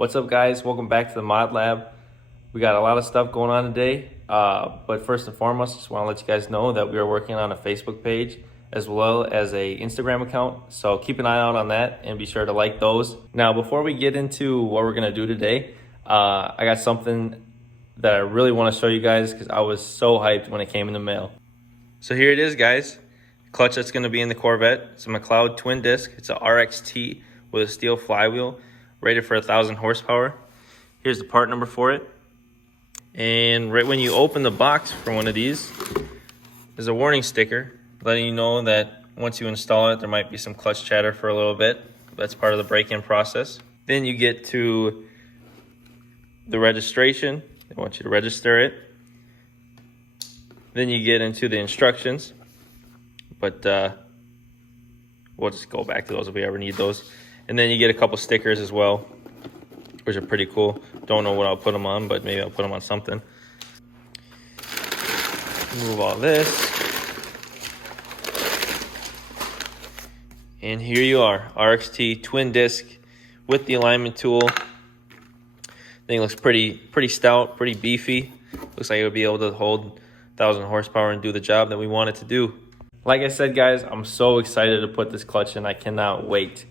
What's up, guys? Welcome back to the Mod Lab. We got a lot of stuff going on today, but first and foremost, just want to let you guys know that we are working on a Facebook page as well as a Instagram account, so keep an eye out on that and be sure to like those. Now, before we get into what we're going to do today, I got something that I really want to show you guys because I was so hyped when it came in the mail. So here it is, guys. Clutch that's going to be in the Corvette. It's a McLeod twin disc. It's a RXT with a steel flywheel, rated for 1,000 horsepower. Here's the part number for it. And right when you open the box for one of these, there's a warning sticker letting you know that once you install it, there might be some clutch chatter for a little bit. That's part of the break-in process. Then you get to the registration. They want you to register it. Then you get into the instructions. But we'll just go back to those if we ever need those. And then you get a couple stickers as well, which are pretty cool. Don't know what I'll put them on, but maybe I'll put them on something. Move all this. And here you are, RXT twin disc with the alignment tool. Thing looks pretty stout, pretty beefy. Looks like it'll be able to hold 1,000 horsepower and do the job that we want it to do. Like I said, guys, I'm so excited to put this clutch in. I cannot wait.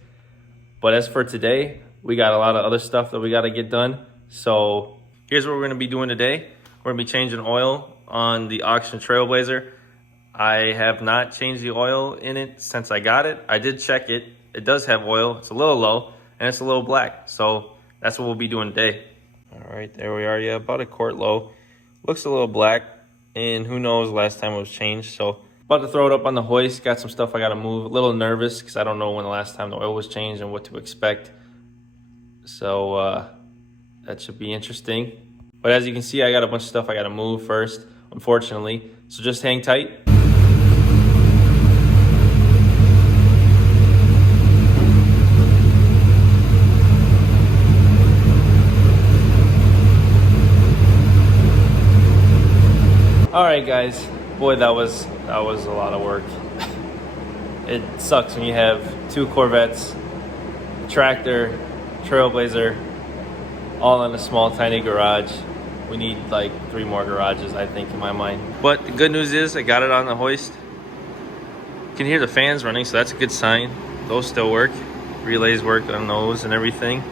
But as for today, we got a lot of other stuff that we got to get done. So here's what we're going to be doing today. We're going to be changing oil on the Auction Trailblazer. I have not changed the oil in it since I got it. I did check it. It does have oil. It's a little low and it's a little black. So that's what we'll be doing today. All right, there we are. Yeah, about a quart low. Looks a little black, and who knows last time it was changed. So about to throw it up on the hoist. Got some stuff I got to move. A little nervous because I don't know when the last time the oil was changed and what to expect. So that should be interesting. But as you can see, I got a bunch of stuff I got to move first, unfortunately. So just hang tight. All right, guys. Boy, that was a lot of work. It sucks when you have two Corvettes, tractor, Trailblazer, all in a small, tiny garage. We need like 3 more garages, I think, in my mind. But the good news is I got it on the hoist. You can hear the fans running, so that's a good sign. Those still work. Relays work on those and everything.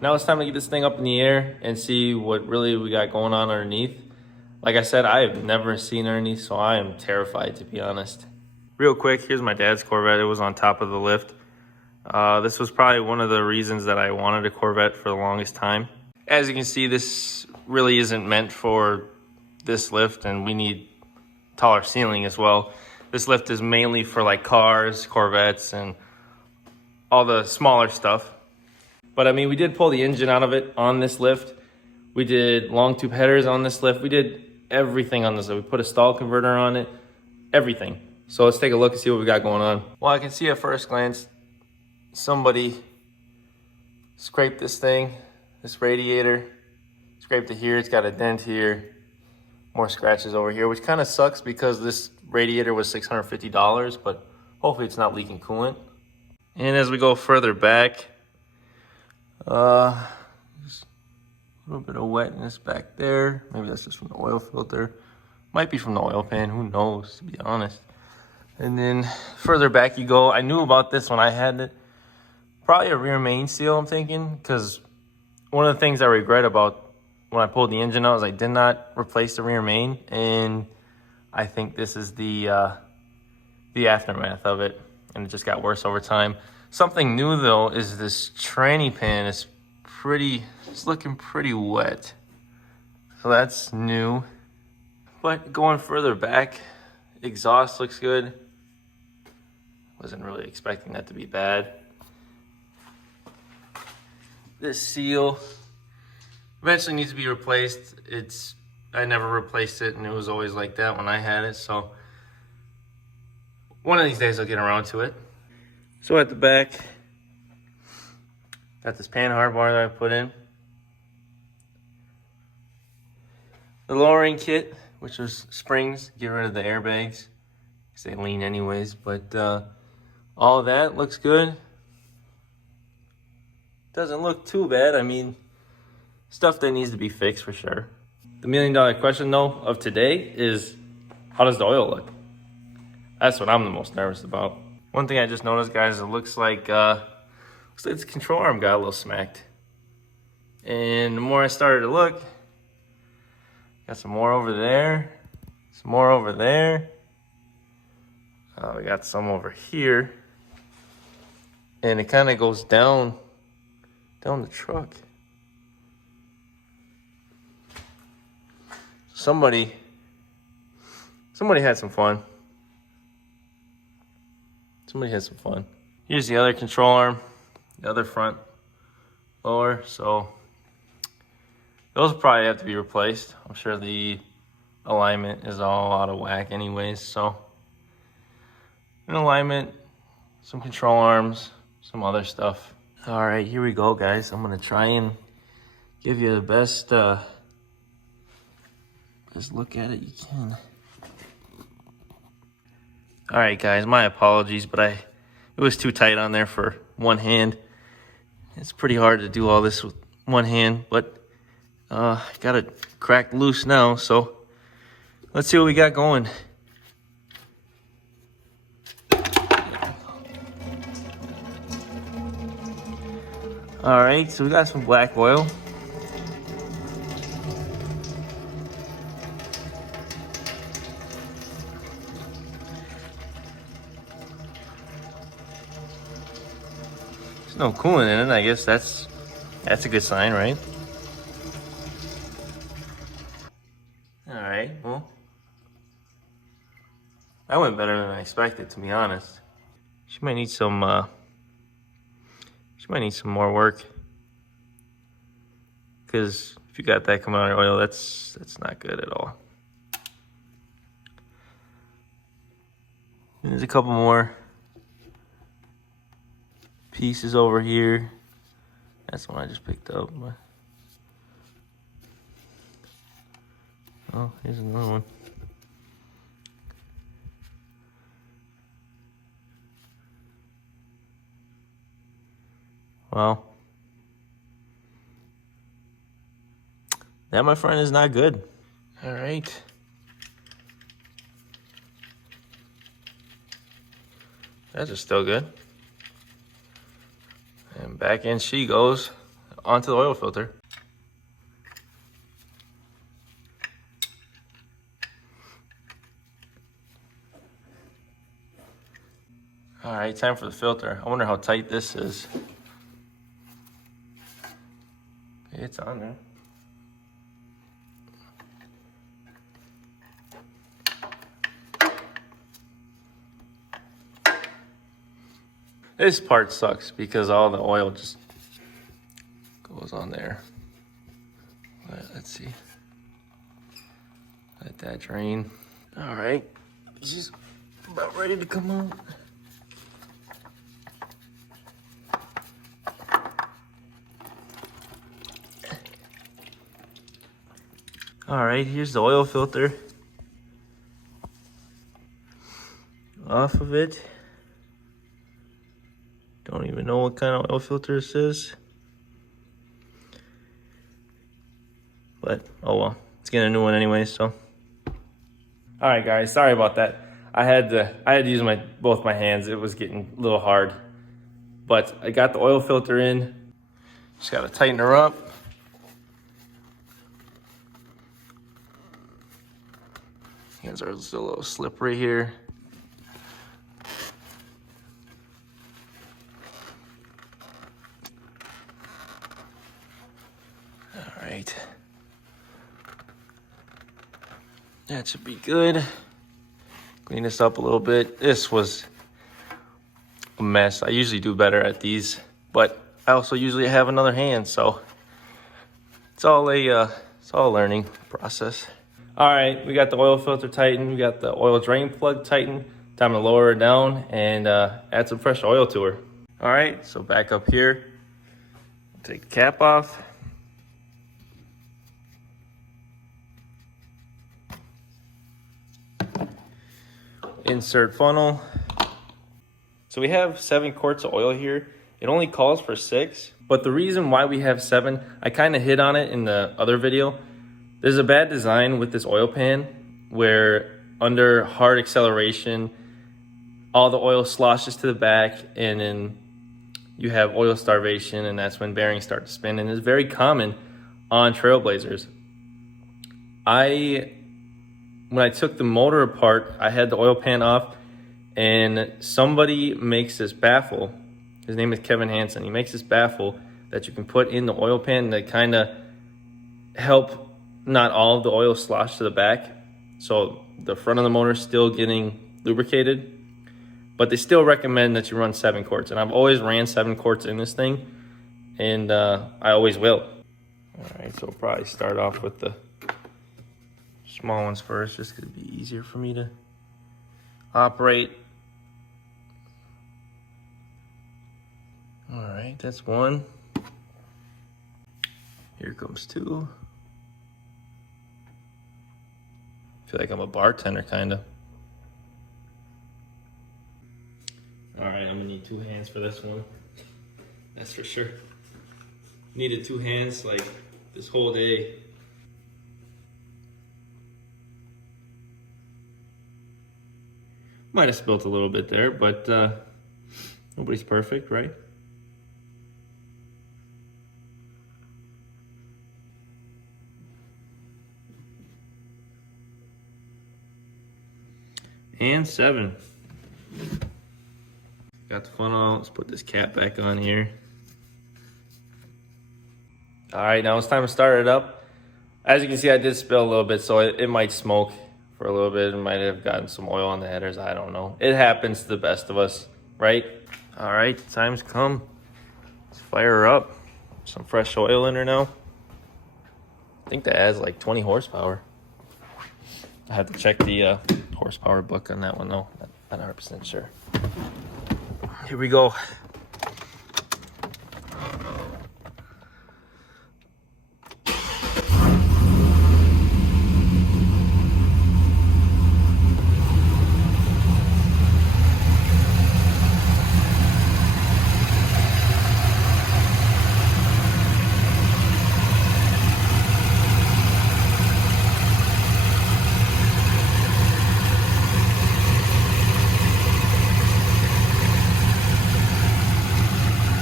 Now it's time to get this thing up in the air and see what really we got going on underneath. Like I said, I have never seen underneath, so I am terrified, to be honest. Real quick, here's my dad's Corvette. It was on top of the lift. This was probably one of the reasons that I wanted a Corvette for the longest time. As you can see, this really isn't meant for this lift, and we need taller ceiling as well. This lift is mainly for like cars, Corvettes, and all the smaller stuff. But I mean, we did pull the engine out of it on this lift. We did long tube headers on this lift. We did everything on this lift. We put a stall converter on it, everything. So let's take a look and see what we got going on. Well, I can see at first glance, somebody scraped this thing, this radiator, scraped it here. It's got a dent here, more scratches over here, which kind of sucks because this radiator was $650, but hopefully it's not leaking coolant. And as we go further back, just a little bit of wetness back there. Maybe that's just from the oil filter. Might be from the oil pan, who knows, to be honest. And then further back you go. I knew about this when I had it. Probably a rear main seal, I'm thinking, because one of the things I regret about when I pulled the engine out is I did not replace the rear main, and I think this is the aftermath of it, and it just got worse over time. Something new though is this tranny pan is it's looking pretty wet, so that's new. But going further back, exhaust looks good. Wasn't really expecting that to be bad. This seal eventually needs to be replaced. I never replaced it, and it was always like that when I had it, so one of these days I'll get around to it. So at the back, got this pan hard bar that I put in. The lowering kit, which was springs, get rid of the airbags, because they lean anyways, but all of that looks good. doesn't look too bad. I mean, stuff that needs to be fixed for sure. The $1 million question though of today is, how does the oil look? That's what I'm the most nervous about. One thing I just noticed, guys, it looks like this control arm got a little smacked. And the more I started to look, got some more over there, some more over there. We got some over here. And it kind of goes down the truck. Somebody had some fun. Somebody had some fun. Here's the other control arm, the other front lower. So those will probably have to be replaced. I'm sure the alignment is all out of whack anyways. So an alignment, some control arms, some other stuff. All right, here we go, guys. I'm gonna try and give you the best look at it you can. All right, guys, my apologies, but it was too tight on there for one hand. It's pretty hard to do all this with one hand, but I got it cracked loose now, so let's see what we got going. All right, so we got some black oil. There's no coolant in it. I guess that's a good sign, right? All right, well, that went better than I expected, to be honest. She might need some more work, because if you got that coming out of your oil, that's not good at all. And there's a couple more pieces over here. That's the one I just picked up. Oh, here's another one. Well, that, my friend, is not good. All right. That is still good. And back in she goes onto the oil filter. All right, time for the filter. I wonder how tight this is. Okay, it's on there. This part sucks because all the oil just goes on there. Let's see. Let that drain. All right, she's about ready to come out. All right, here's the oil filter off of it. Don't even know what kind of oil filter this is. But, oh well, let's get a new one anyway, so. All right, guys, sorry about that. I had to use both my hands. It was getting a little hard. But I got the oil filter in. Just gotta tighten her up. Hands are still a little slippery here. All right. That should be good. Clean this up a little bit. This was a mess. I usually do better at these, but I also usually have another hand, so it's all a learning process. All right, we got the oil filter tightened. We got the oil drain plug tightened. Time to lower her down and add some fresh oil to her. All right, so back up here. Take the cap off. Insert funnel. So we have 7 quarts of oil here, It only calls for 6, but the reason why we have 7, I kind of hit on it in the other video. There's a bad design with this oil pan where under hard acceleration, all the oil sloshes to the back, and then you have oil starvation, and that's when bearings start to spin, and it's very common on Trailblazers. When I took the motor apart, I had the oil pan off, and somebody makes this baffle. His name is Kevin Hansen. He makes this baffle that you can put in the oil pan that kind of help not all of the oil slosh to the back. So the front of the motor is still getting lubricated, but they still recommend that you run 7 quarts. And I've always ran 7 quarts in this thing, and I always will. All right, so we'll probably start off with the small ones first, just because it'd be easier for me to operate. All right, that's 1. Here comes 2. Feel like I'm a bartender, kind of. All right, I'm gonna need 2 hands for this one. That's for sure. Needed 2 hands like this whole day. Might have spilt a little bit there, but nobody's perfect, right? And 7. Got the funnel out. Let's put this cap back on here. All right, now it's time to start it up. As you can see, I did spill a little bit, so it might smoke for a little bit. It might have gotten some oil on the headers. I don't know. It happens to the best of us, right? All right, time's come. Let's fire her up. Some fresh oil in her now. I think that adds like 20 horsepower. I have to check the horsepower book on that one though. Not 100% sure. Here we go.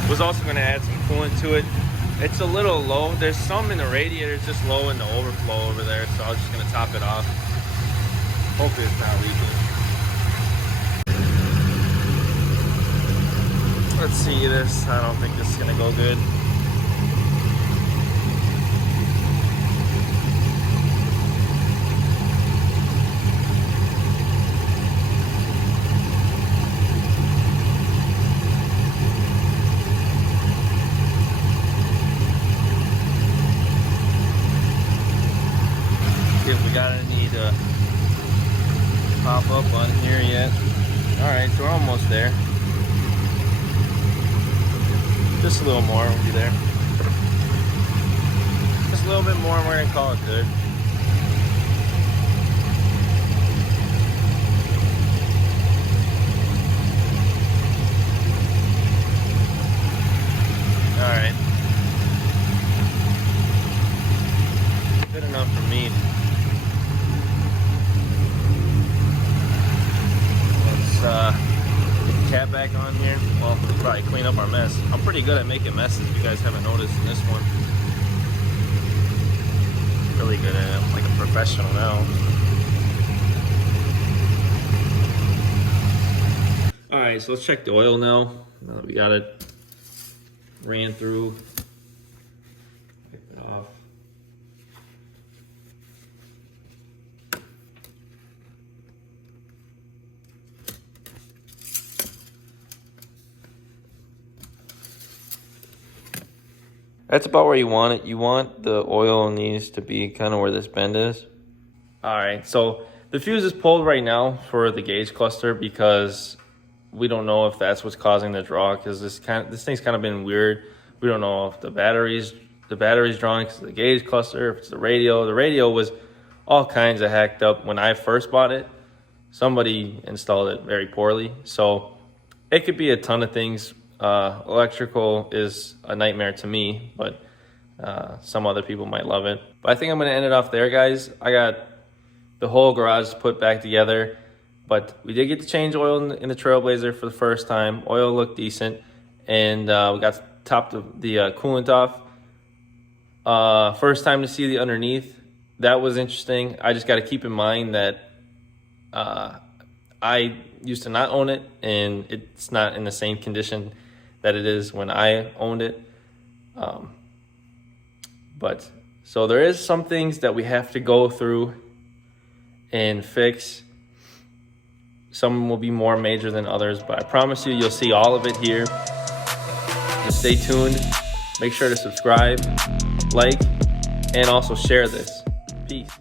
Was also going to add some coolant to it. It's a little low. There's some in the radiator, it's just low in the overflow over there, so I was just going to top it off. Hopefully it's not leaking. Let's see this. I don't think this is going to go good. We gotta need to pop up on here yet. All right, so we're almost there. Just a little more, we'll be there. Just a little bit more and we're gonna call it good. All right. Good enough for me. Get the cap back on here. Well, we'll probably clean up our mess. I'm pretty good at making messes, if you guys haven't noticed in this one. Really good at it. I'm like a professional now. Alright, so let's check the oil now. Now that we got it ran through. Wipe it off. That's about where you want it. You want the oil in these to be kind of where this bend is. All right, so the fuse is pulled right now for the gauge cluster because we don't know if that's what's causing the draw, because this thing's kind of been weird. We don't know if the battery's drawing because of the gauge cluster, if it's the radio. The radio was all kinds of hacked up when I first bought it. Somebody installed it very poorly, so it could be a ton of things. Electrical is a nightmare to me, but some other people might love it. But I think I'm going to end it off there, guys. I got the whole garage put back together, but we did get to change oil in the Trailblazer for the first time. Oil looked decent, and we got to top the coolant off. First time to see the underneath. That was interesting. I just got to keep in mind that I used to not own it, and it's not in the same condition that it is when I owned it. But so there is some things that we have to go through and fix. Some will be more major than others, but I promise you, you'll see all of it here. Just stay tuned. Make sure to subscribe, like, and also share this. Peace.